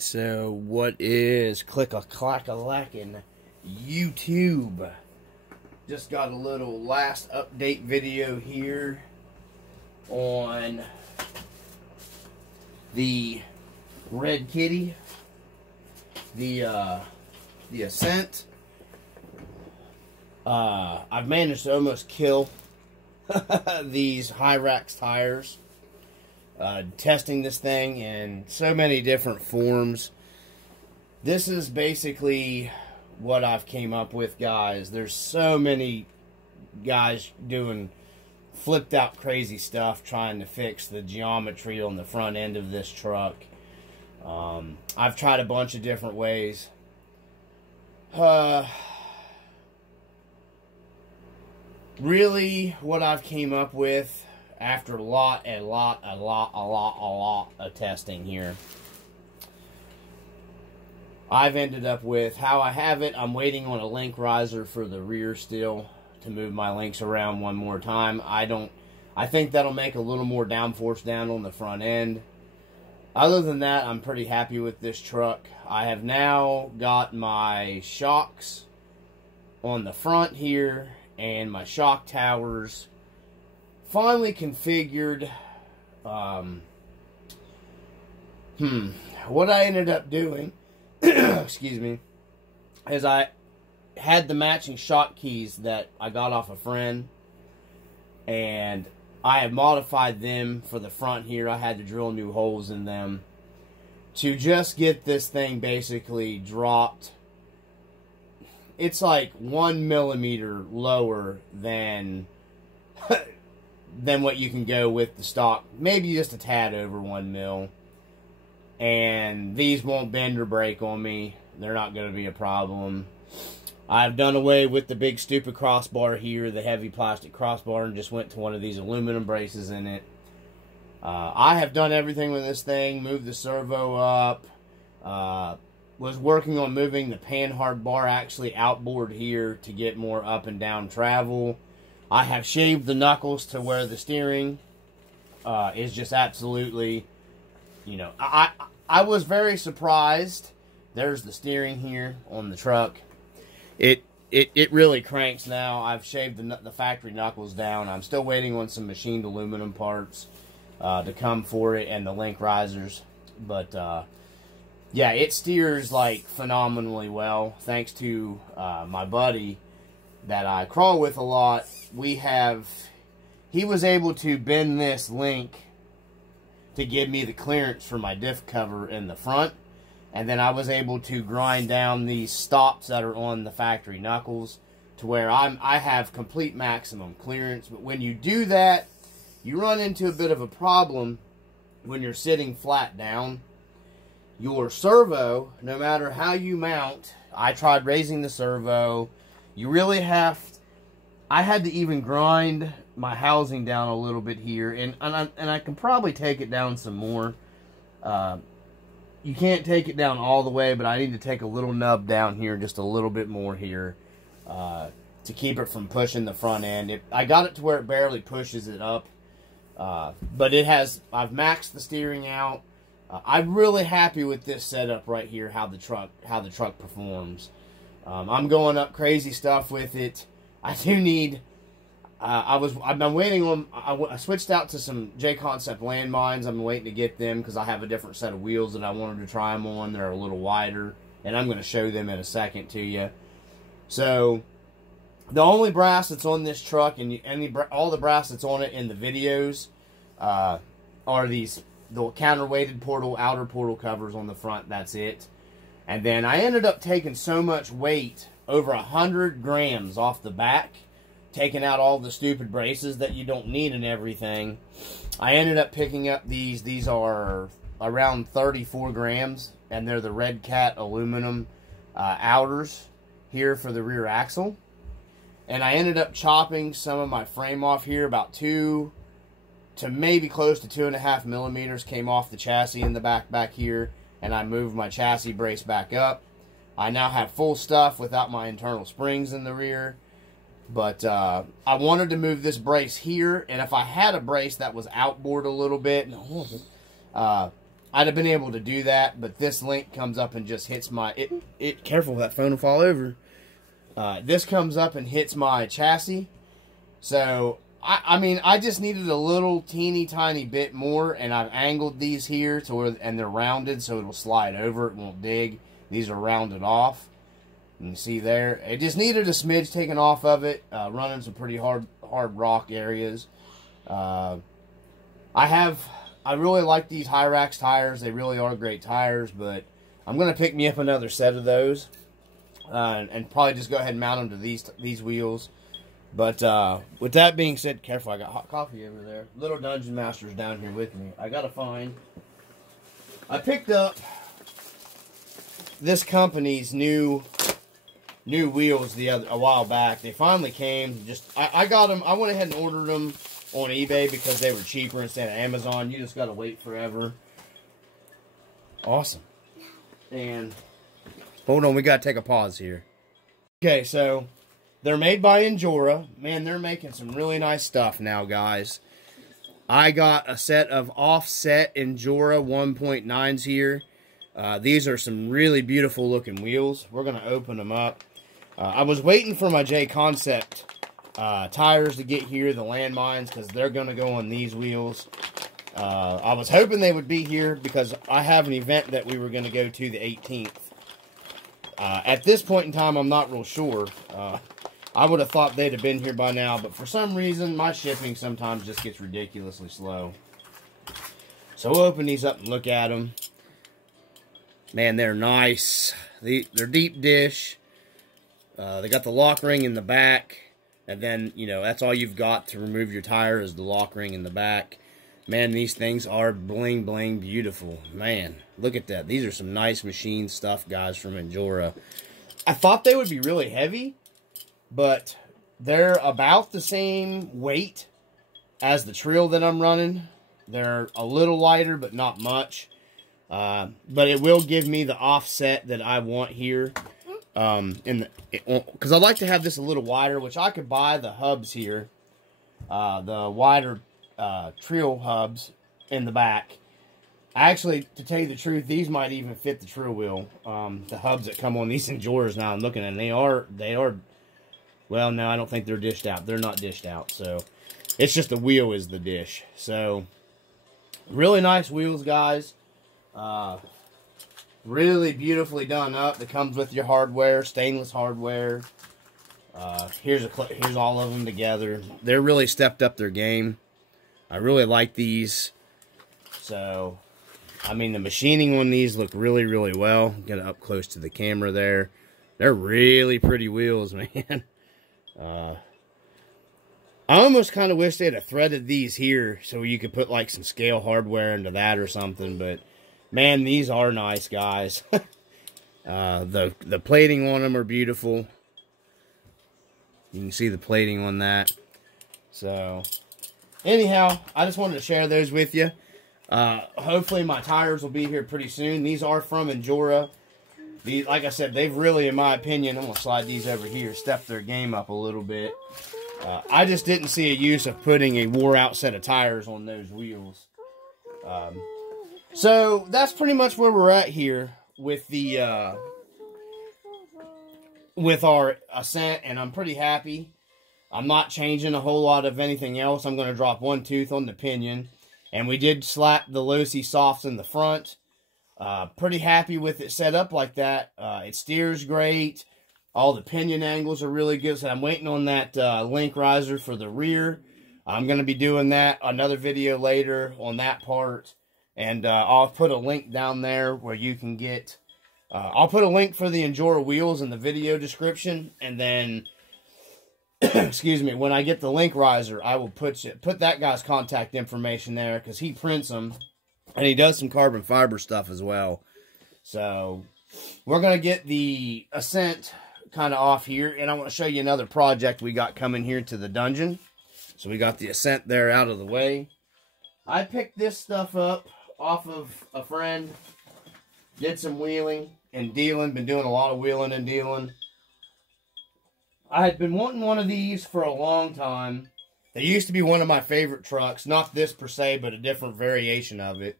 Alright, so what is click-a-clack-a-lackin' YouTube? Just got a little last update video here on the Redkitty, the Ascent. I've managed to almost kill these Hyrax tires. Testing this thing in so many different forms. This is basically what I've came up with, guys. There's so many guys doing flipped out crazy stuff trying to fix the geometry on the front end of this truck. I've tried a bunch of different ways. Really, what I've came up with after a lot of testing here, I've ended up with how I have it. I'm waiting on a link riser for the rear still to move my links around one more time. I think that'll make a little more downforce down on the front end. Other than that, I'm pretty happy with this truck. I have now got my shocks on the front here and my shock towers finally configured. What I ended up doing, excuse me, is I had the matching shock keys that I got off a friend, and I have modified them for the front here. I had to drill new holes in them to just get this thing basically dropped. It's like 1 millimeter lower than what you can go with the stock. Maybe just a tad over 1 mil. And these won't bend or break on me. They're not going to be a problem. I've done away with the big stupid crossbar here, the heavy plastic crossbar, and just went to one of these aluminum braces in it. I have done everything with this thing. Moved the servo up. Was working on moving the panhard bar actually outboard here to get more up and down travel. I have shaved the knuckles to where the steering is just absolutely, you know, I was very surprised. There's the steering here on the truck. It really cranks now. I've shaved the factory knuckles down. I'm still waiting on some machined aluminum parts to come for it and the link risers. But yeah, it steers like phenomenally well. Thanks to my buddy that I crawl with a lot. He was able to bend this link to give me the clearance for my diff cover in the front. And then I was able to grind down these stops that are on the factory knuckles to where I have complete maximum clearance. But when you do that, you run into a bit of a problem when you're sitting flat down. Your servo, no matter how you mount, I tried raising the servo. You really have, I had to even grind my housing down a little bit here, and I can probably take it down some more. You can't take it down all the way, but I need to take a little nub down here, just a little bit more here, to keep it from pushing the front end. I got it to where it barely pushes it up, but I've maxed the steering out. I'm really happy with this setup right here, how the truck performs. I'm going up crazy stuff with it. I do need. I've been waiting on. I switched out to some J Concept landmines. I'm waiting to get them because I have a different set of wheels that I wanted to try them on. They're a little wider, and I'm going to show them in a second to you. So, the only brass that's on this truck, and all the brass that's on it in the videos, are the counterweighted outer portal covers on the front. That's it. And then I ended up taking so much weight, over 100 grams off the back, taking out all the stupid braces that you don't need and everything. I ended up picking up these. These are around 34 grams, and they're the Redkitty aluminum outers here for the rear axle. And I ended up chopping some of my frame off here, about 2 to maybe close to 2.5 millimeters came off the chassis in the back here, and I moved my chassis brace back up. I now have full stuff without my internal springs in the rear. But I wanted to move this brace here, and if I had a brace that was outboard a little bit, I'd have been able to do that, but this link comes up and just hits my... Careful, that phone will fall over. This comes up and hits my chassis. So, I mean, I just needed a little teeny tiny bit more, and I've angled these here to where, and they're rounded, so it'll slide over. It won't dig. These are rounded off. You can see there. It just needed a smidge taken off of it. Running some pretty hard rock areas. I really like these Hyrax tires. They really are great tires, but I'm going to pick me up another set of those. And probably just go ahead and mount them to these wheels. But with that being said, careful, I got hot coffee over there. Little Dungeon Master's down here with me. I picked up this company's new wheels a while back. They finally came. I got them. I went ahead and ordered them on eBay because they were cheaper instead of Amazon. You just gotta wait forever. Awesome. And hold on, we gotta take a pause here. Okay, so they're made by Endura. Man, they're making some really nice stuff now, guys. I got a set of offset Endura 1.9s here. These are some really beautiful looking wheels. We're gonna open them up. I was waiting for my J Concept tires to get here, the landmines, because they're going to go on these wheels. I was hoping they would be here because I have an event that we were going to go to the 18th. At this point in time, I'm not real sure. I would have thought they'd have been here by now, but for some reason, my shipping sometimes just gets ridiculously slow. So we'll open these up and look at them. Man, they're nice. They're deep dish. They got the lock ring in the back. And then, you know, that's all you've got to remove your tire is the lock ring in the back. Man, these things are bling, bling beautiful. Man, look at that. These are some nice machine stuff, guys, from Endura. I thought they would be really heavy, but they're about the same weight as the Trill that I'm running. They're a little lighter, but not much. But it will give me the offset that I want here. Because I'd like to have this a little wider, which I could buy the hubs here, the wider Trill hubs in the back. Actually, to tell you the truth, these might even fit the Trill wheel. The hubs that come on these Enduras now, I'm looking at them, they are. Well, no, I don't think they're dished out. They're not dished out, so it's just the wheel is the dish. So really nice wheels, guys. Really beautifully done up. It comes with your hardware, stainless hardware. Here's all of them together. They're really stepped up their game. I really like these. So, I mean, the machining on these look really, really well. Get it up close to the camera there. They're really pretty wheels, man. I almost kind of wish they'd have threaded these here so you could put like some scale hardware into that or something, but man, these are nice, guys. The plating on them are beautiful. You can see the plating on that. So, anyhow, I just wanted to share those with you. Hopefully my tires will be here pretty soon. These are from Endura. These, like I said, they've really, in my opinion, I'm going to slide these over here, step their game up a little bit. I just didn't see a use of putting a wore-out set of tires on those wheels. So, that's pretty much where we're at here with the, with our Ascent, and I'm pretty happy. I'm not changing a whole lot of anything else. I'm going to drop one tooth on the pinion, and we did slap the low-C softs in the front. Pretty happy with it set up like that. It steers great. All the pinion angles are really good. So I'm waiting on that link riser for the rear. I'm going to be doing that, another video later on that part. And I'll put a link down there where you can get... I'll put a link for the Endura wheels in the video description. And then, excuse me, when I get the link riser, I will put that guy's contact information there because he prints them. And he does some carbon fiber stuff as well. So, we're going to get the Ascent kind of off here. And I want to show you another project we got coming here to the dungeon. So, we got the Ascent there out of the way. I picked this stuff up off of a friend. Did some wheeling and dealing. Been doing a lot of wheeling and dealing. I had been wanting one of these for a long time. They used to be one of my favorite trucks. Not this per se, but a different variation of it.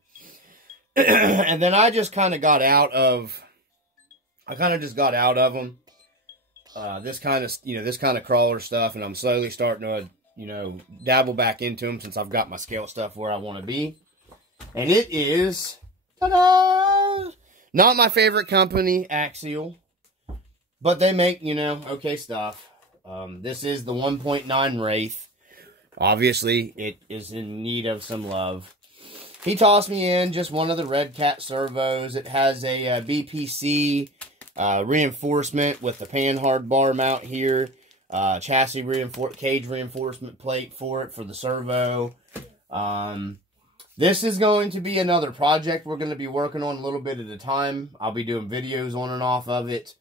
And then I just kind of got out of, them. This kind of crawler stuff, and I'm slowly starting to, dabble back into them since I've got my scale stuff where I want to be. And it is, ta-da! Not my favorite company, Axial, but they make, okay stuff. This is the 1.9 Wraith. Obviously, it is in need of some love. He tossed me in just one of the Redkitty servos. It has a BPC reinforcement with the panhard bar mount here. Chassis cage reinforcement plate for it for the servo. This is going to be another project we're going to be working on a little bit at a time. I'll be doing videos on and off of it.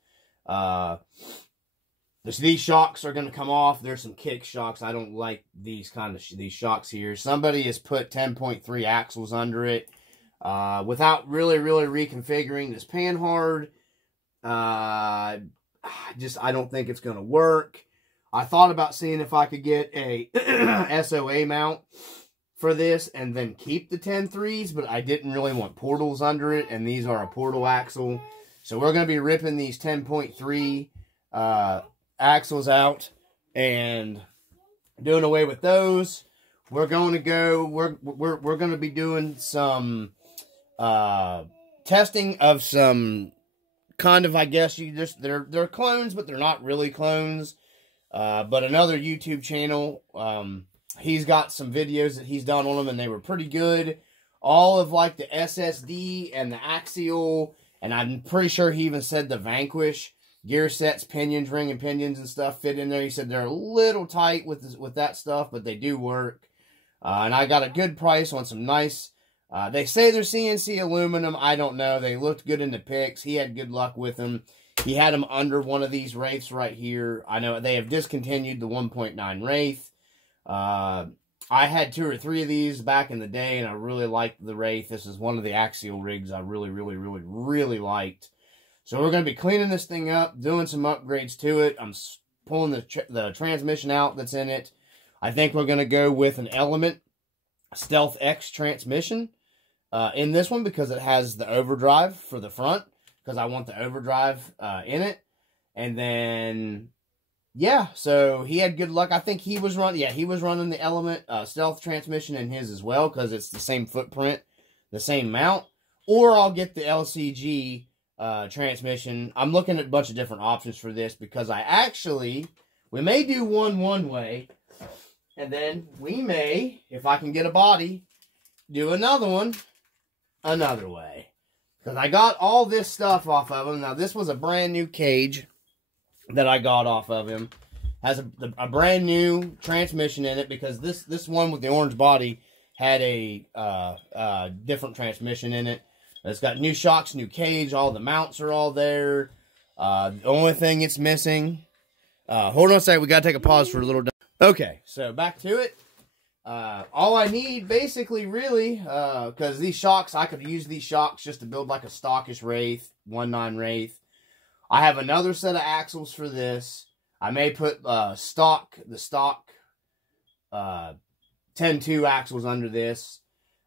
These shocks are going to come off. There's some kick shocks. I don't like these these shocks here. Somebody has put 10.3 axles under it without really reconfiguring this panhard. I don't think it's going to work. I thought about seeing if I could get a SOA mount for this and then keep the 10.3s, but I didn't really want portals under it, and these are a portal axle. So we're going to be ripping these 10.3 axles out and doing away with those. We're going to go, we're going to be doing some testing of some kind of, I guess they're clones, but they're not really clones. But another YouTube channel, he's got some videos that he's done on them, and they were pretty good. All of like the SSD and the Axial, and I'm pretty sure he even said the Vanquish gear sets, pinions, ring and pinions and stuff fit in there. He said they're a little tight with that stuff, but they do work. And I got a good price on some nice, they say they're CNC aluminum. I don't know. They looked good in the pics. He had good luck with them. He had them under one of these Wraiths right here. I know they have discontinued the 1.9 Wraith. I had 2 or 3 of these back in the day, and I really liked the Wraith. This is one of the Axial rigs I really liked. So we're going to be cleaning this thing up, doing some upgrades to it. I'm pulling the transmission out that's in it. I think we're going to go with an Element Stealth X transmission in this one because it has the overdrive for the front, because I want the overdrive in it. And then, yeah, so he had good luck. I think he was running the Element Stealth transmission in his as well, because it's the same footprint, the same mount. Or I'll get the LCG transmission. I'm looking at a bunch of different options for this, because we may do one way, and then we may, if I can get a body, do another one another way. Because I got all this stuff off of him. Now, this was a brand new cage that I got off of him. Has a brand new transmission in it, because this one with the orange body had a different transmission in it. It's got new shocks, new cage. All the mounts are all there. The only thing it's missing... hold on a second. We got to take a pause for a little... Okay, so back to it. All I need, basically, really, because these shocks, I could use these shocks just to build like a stockish Wraith, 1.9 Wraith. I have another set of axles for this. I may put the stock 10.2 axles under this.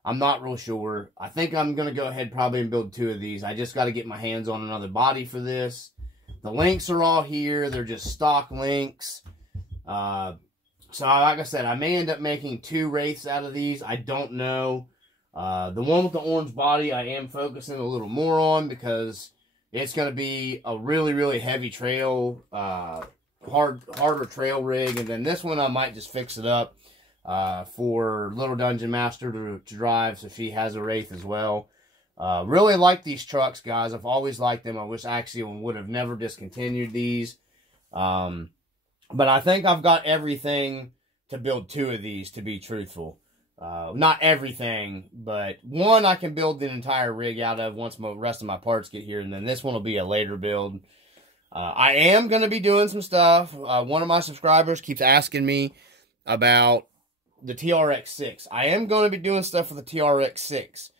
I'm not real sure. I think I'm going to go ahead probably and build 2 of these. I just got to get my hands on another body for this. The links are all here. They're just stock links. So like I said, I may end up making 2 Wraiths out of these. I don't know. The one with the orange body I am focusing a little more on, because it's going to be a really heavy trail, harder trail rig. And then this one I might just fix it up for Little Dungeon Master to drive, so she has a Wraith as well. Really like these trucks, guys. I've always liked them. I wish Axial would have never discontinued these. But I think I've got everything to build 2 of these, to be truthful. Not everything, but one I can build the entire rig out of once the rest of my parts get here, and then this one will be a later build. I am going to be doing some stuff. One of my subscribers keeps asking me about the TRX-6. I am going to be doing stuff for the TRX-6.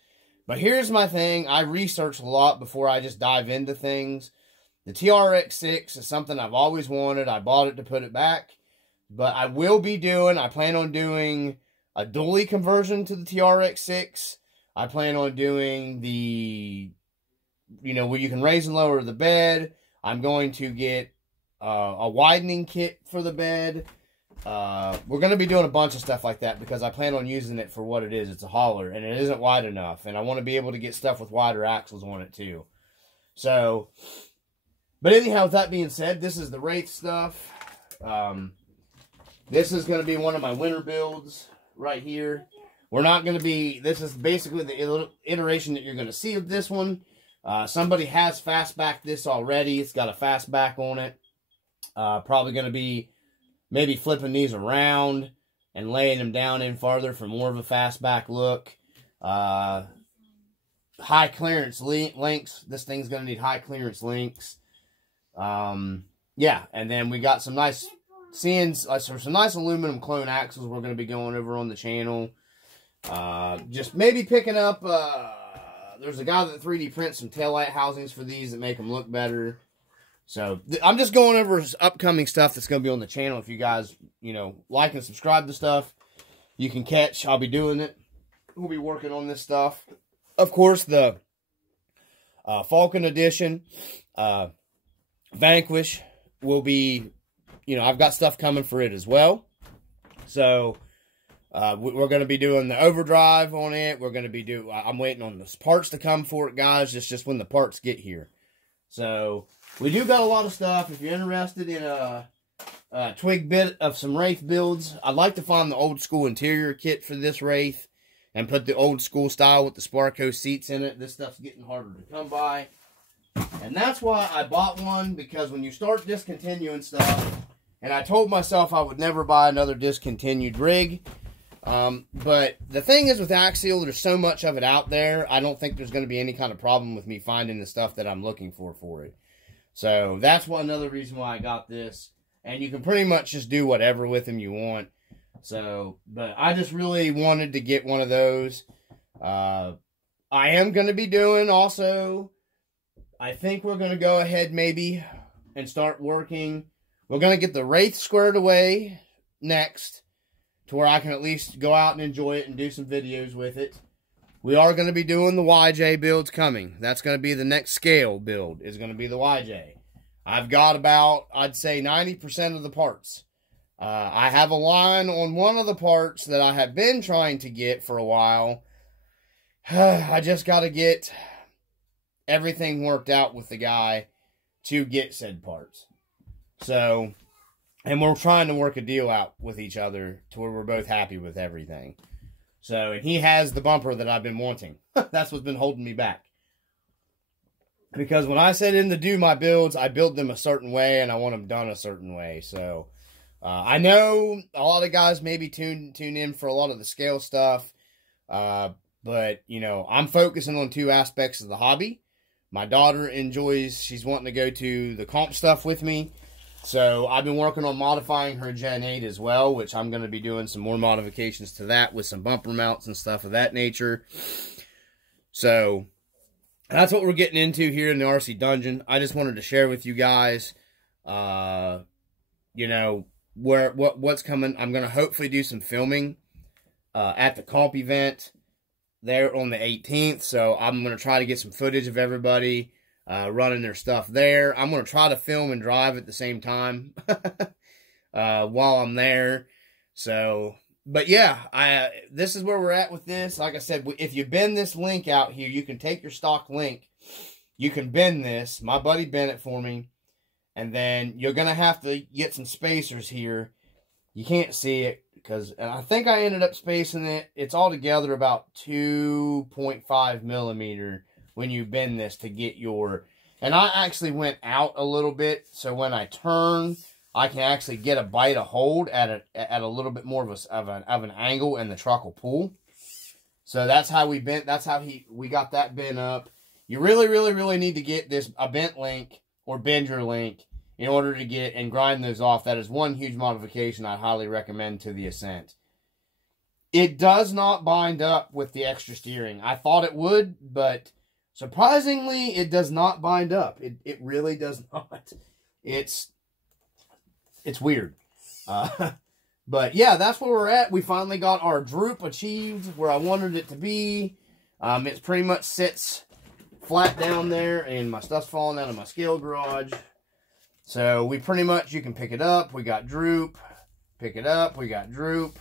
But here's my thing. I research a lot before I just dive into things. The TRX-6 is something I've always wanted. I bought it to put it back. But I plan on doing a dually conversion to the TRX-6. I plan on doing the, where you can raise and lower the bed. I'm going to get a widening kit for the bed. We're going to be doing a bunch of stuff like that because I plan on using it for what it is. It's a hauler, and it isn't wide enough. And I want to be able to get stuff with wider axles on it, too. So, but anyhow, with that being said, this is the Wraith stuff. This is going to be one of my winter builds right here. We're not going to be, this is basically the iteration that you're going to see of this one. Somebody has fastbacked this already. It's got a fastback on it. Probably going to be maybe flipping these around and laying them down in farther for more of a fastback look. High clearance links. This thing's going to need high clearance links. Yeah, and then we got some nice some nice aluminum clone axles we're going to be going over on the channel. Just maybe picking up, there's a guy that 3D prints some taillight housings for these that make them look better. So, I'm just going over upcoming stuff that's going to be on the channel. If you guys, like and subscribe to stuff, you can catch. I'll be doing it. We'll be working on this stuff. Of course, the Falcon Edition, Vanquish will be, I've got stuff coming for it as well. So, we're going to be doing the overdrive on it. We're going to be I'm waiting on the parts to come for it, guys. It's just when the parts get here. So, we do got a lot of stuff. If you're interested in a twig bit of some Wraith builds, I'd like to find the old school interior kit for this Wraith and put the old school style with the Sparco seats in it. This stuff's getting harder to come by. And that's why I bought one, because when you start discontinuing stuff, and I told myself I would never buy another discontinued rig. But the thing is with Axial, there's so much of it out there, I don't think there's going to be any kind of problem with me finding the stuff that I'm looking for it. So, that's another reason why I got this. And you can pretty much just do whatever with them you want. So, but I just really wanted to get one of those. I am going to be doing also, I think we're going to go ahead maybe and start working. We're going to get the Wraith squared away next, to where I can at least go out and enjoy it and do some videos with it. We are going to be doing the YJ builds coming. That's going to be the next scale build, is going to be the YJ. I've got about, I'd say, 90% of the parts. I have a line on one of the parts that I have been trying to get for a while. I just got to get everything worked out with the guy to get said parts. So, and we're trying to work a deal out with each other to where we're both happy with everything. So, and he has the bumper that I've been wanting. That's what's been holding me back. Because when I set in to do my builds, I build them a certain way, and I want them done a certain way. So, I know a lot of guys maybe tune in for a lot of the scale stuff. But, I'm focusing on two aspects of the hobby. My daughter she's wanting to go to the comp stuff with me. So, I've been working on modifying her Gen 8 as well, which I'm going to be doing some more modifications to that with some bumper mounts and stuff of that nature. So, that's what we're getting into here in the RC Dungeon. I just wanted to share with you guys, what's coming. I'm going to hopefully do some filming at the comp event there on the 18th. So, I'm going to try to get some footage of everybody running their stuff there. I'm going to try to film and drive at the same time while I'm there. So, but yeah, this is where we're at with this. Like I said, if you bend this link out here, you can take your stock link. You can bend this. My buddy bent it for me. And then you're going to have to get some spacers here. You can't see it because I think I ended up spacing it. It's altogether about 2.5 millimeter when you bend this to get your... And I actually went out a little bit, so when I turn, I can actually get a bite of hold at a little bit more of an angle, and the truck will pull. So that's how we bent. That's how we got that bent up. You really, really, really need to get a bent link or bend your link in order to get and grind those off. That is one huge modification I highly recommend to the Ascent. It does not bind up with the extra steering. I thought it would, but surprisingly, it does not bind up. It really does not. It's weird. But yeah, that's where we're at. We finally got our droop achieved where I wanted it to be. It pretty much sits flat down there, and my stuff's falling out of my scale garage. So we pretty much, you can pick it up. We got droop. Pick it up. We got droop.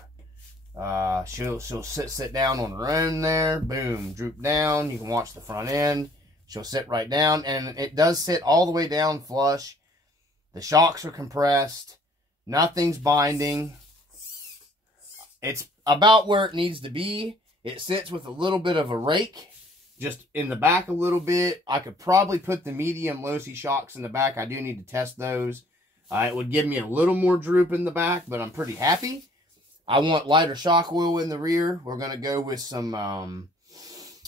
She'll sit down on her own there. Boom, droop down. You can watch the front end. She'll sit right down, and it does sit all the way down flush. The shocks are compressed. Nothing's binding. It's about where it needs to be. It sits with a little bit of a rake, just in the back a little bit. I could probably put the medium low-C shocks in the back. I do need to test those. It would give me a little more droop in the back, but I'm pretty happy. I want lighter shock oil in the rear. We're going to go with some, I'm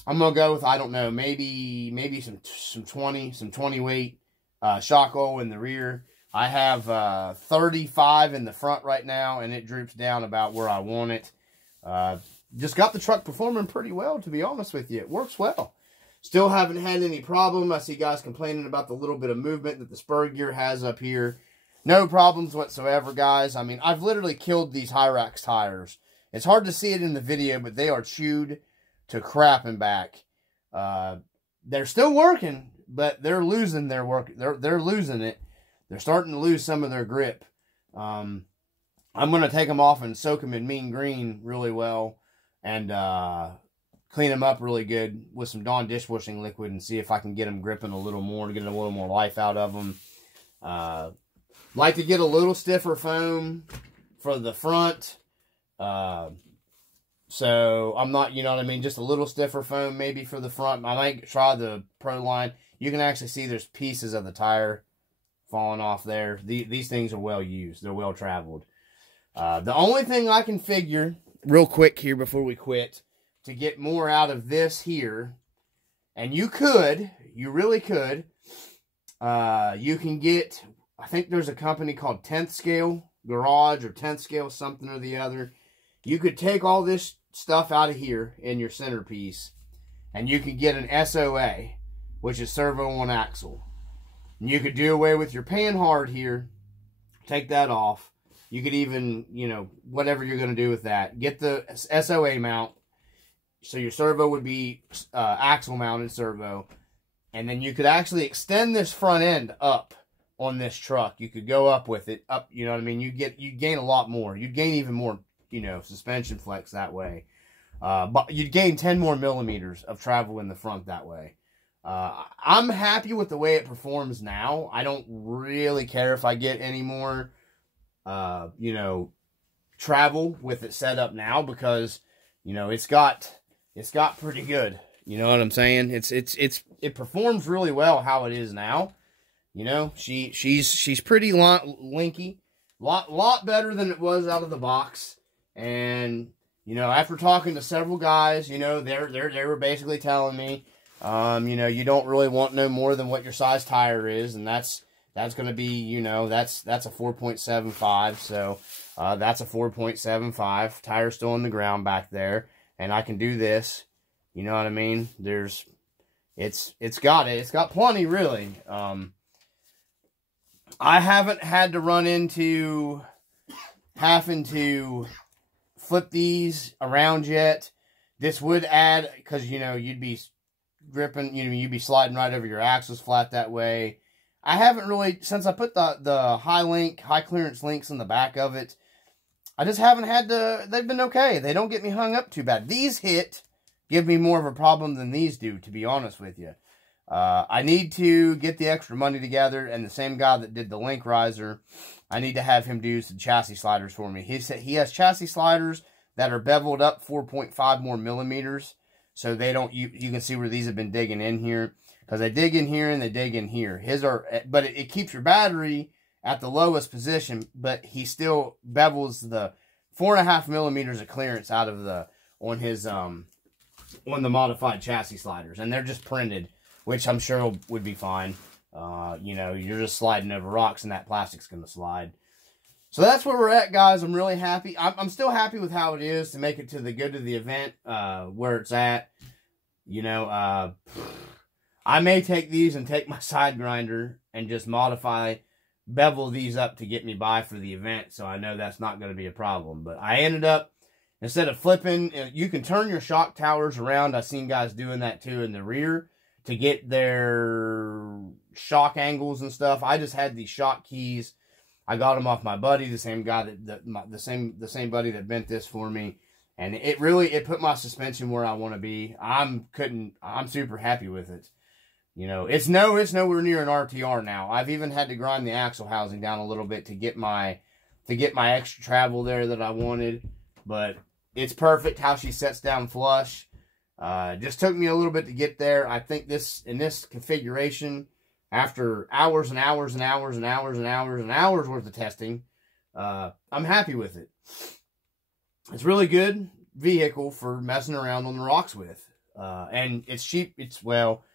going to go with, I don't know, maybe some 20 weight shock oil in the rear. I have 35 in the front right now, and it droops down about where I want it. Just got the truck performing pretty well, to be honest with you. It works well. Still haven't had any problem. I see guys complaining about the little bit of movement that the spur gear has up here. No problems whatsoever, guys. I mean, I've literally killed these Hyrax tires. It's hard to see it in the video, but they are chewed to crap and back. They're still working, but they're losing their work. They're losing it. They're starting to lose some of their grip. I'm going to take them off and soak them in mean green really well and clean them up really good with some Dawn dishwashing liquid and see if I can get them gripping a little more to get a little more life out of them. Like to get a little stiffer foam for the front. So I'm not, you know what I mean, just a little stiffer foam maybe for the front. I might try the Pro line. You can actually see there's pieces of the tire falling off there. These things are well used. They're well traveled. The only thing I can figure, real quick here before we quit, to get more out of this here, and you really could, you can get, I think there's a company called 10th Scale Garage or 10th Scale something or the other. You could take all this stuff out of here in your centerpiece, and you could get an SOA, which is servo on axle. And you could do away with your panhard here, take that off. You could even, you know, whatever you're going to do with that. Get the SOA mount, so your servo would be axle mounted servo. And then you could actually extend this front end up on this truck. You could go up with it, up, you know what I mean? You gain a lot more. You'd gain even more, you know, suspension flex that way. But you'd gain 10 more millimeters of travel in the front that way. I'm happy with the way it performs now. I don't really care if I get any more, you know, travel with it set up now because, you know, it's got pretty good. You know what I'm saying? It performs really well how it is now. You know, she's pretty linky, lot better than it was out of the box. And you know, after talking to several guys, you know, they were basically telling me, you know, you don't really want no more than what your size tire is, and that's going to be, you know, that's a 4.75. So that's a 4.75. Tire's still in the ground back there, and I can do this. You know what I mean? It's got plenty really. I haven't had to run into having to flip these around yet. This would add, because, you know, you'd be gripping, you know, you'd be sliding right over your axles flat that way. I haven't really, since I put the high clearance links in the back of it, I just haven't had to, they've been okay. They don't get me hung up too bad. These give me more of a problem than these do, to be honest with you. I need to get the extra money together, and the same guy that did the link riser, I need to have him do some chassis sliders for me. He said he has chassis sliders that are beveled up 4.5 more millimeters, so they don't, you can see where these have been digging in here, because they dig in here and they dig in here. His are, but it keeps your battery at the lowest position, but he still bevels the 4.5 millimeters of clearance out of the, on the modified chassis sliders, and they're just printed, which I'm sure would be fine. You know, you're just sliding over rocks and that plastic's going to slide. So that's where we're at, guys. I'm really happy. I'm still happy with how it is to make it to the good of the event, where it's at. You know, I may take these and take my side grinder and just bevel these up to get me by for the event. So I know that's not going to be a problem. But I ended up, Instead of flipping, you can turn your shock towers around. I've seen guys doing that too in the rear to get their shock angles and stuff. I just had these shock keys. I got them off my buddy, the same guy the same buddy that bent this for me, and it put my suspension where I want to be. I'm super happy with it. You know, it's nowhere near an RTR now. I've even had to grind the axle housing down a little bit to get my extra travel there that I wanted, but it's perfect how she sets down flush. Just took me a little bit to get there. I think in this configuration, after hours and hours and hours and hours and hours and hours worth of testing, I'm happy with it. It's really good vehicle for messing around on the rocks with. And it's cheap. Well,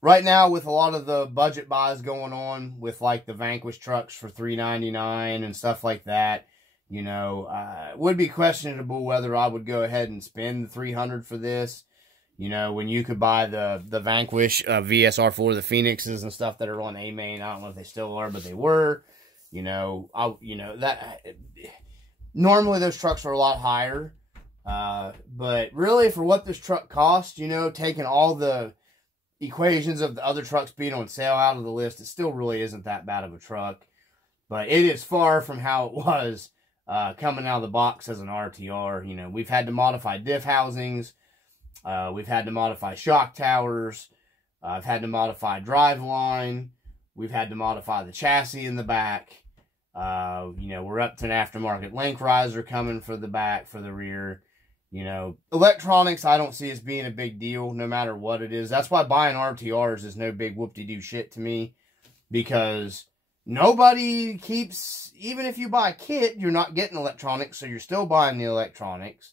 right now with a lot of the budget buys going on with like the Vanquish trucks for $399 and stuff like that, you know, it would be questionable whether I would go ahead and spend the $300 for this. You know, when you could buy the Vanquish VSR4, the Phoenixes and stuff that are on A-Main. I don't know if they still are, but they were. You know, normally those trucks are a lot higher. But really for what this truck costs, you know, taking all the equations of the other trucks being on sale out of the list, it still really isn't that bad of a truck. But it is far from how it was coming out of the box as an RTR. You know, we've had to modify diff housings. We've had to modify shock towers. I've had to modify driveline. We've had to modify the chassis in the back. You know, we're up to an aftermarket link riser coming for the back, for the rear. You know, electronics I don't see as being a big deal no matter what it is. That's why buying RTRs is no big whoop-de-doo shit to me. Because nobody keeps, even if you buy a kit, you're not getting electronics, so you're still buying the electronics.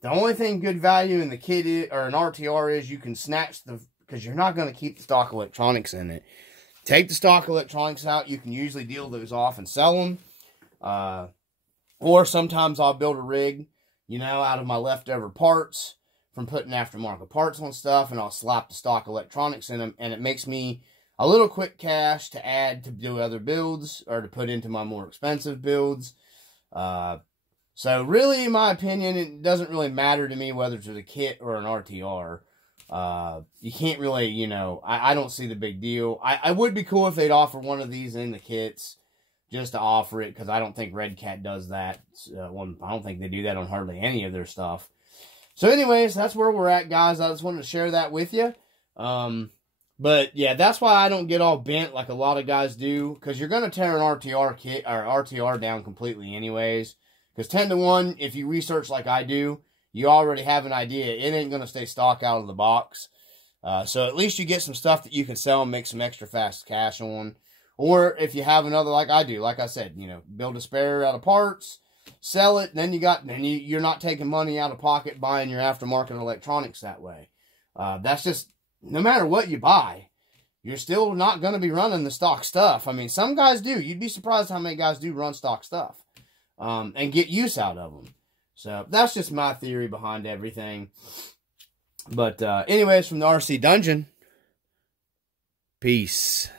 The only thing good value in the kit is, or an RTR is, you can snatch because you're not going to keep the stock electronics in it. Take the stock electronics out, you can usually deal those off and sell them. Or sometimes I'll build a rig, you know, out of my leftover parts from putting aftermarket parts on stuff, and I'll slap the stock electronics in them, and it makes me a little quick cash to add to do other builds, or to put into my more expensive builds. So really, in my opinion, it doesn't really matter to me whether it's a kit or an RTR. You can't really, you know, I don't see the big deal. I would be cool if they'd offer one of these in the kits, just to offer it, because I don't think Redkitty does that. I don't think they do that on hardly any of their stuff. So anyways, that's where we're at, guys. I just wanted to share that with you. But yeah, that's why I don't get all bent like a lot of guys do, because you're going to tear an RTR kit or RTR down completely anyways. Because 10 to 1, if you research like I do, you already have an idea. It ain't going to stay stock out of the box. So at least you get some stuff that you can sell and make some extra fast cash on. Or if you have another, like I do, like I said, you know, build a spare out of parts, sell it, then you're not taking money out of pocket buying your aftermarket electronics that way. That's just, no matter what you buy, you're still not going to be running the stock stuff. I mean, some guys do. You'd be surprised how many guys do run stock stuff. And get use out of them. So, that's just my theory behind everything. But, anyways, from the RC Dungeon, peace.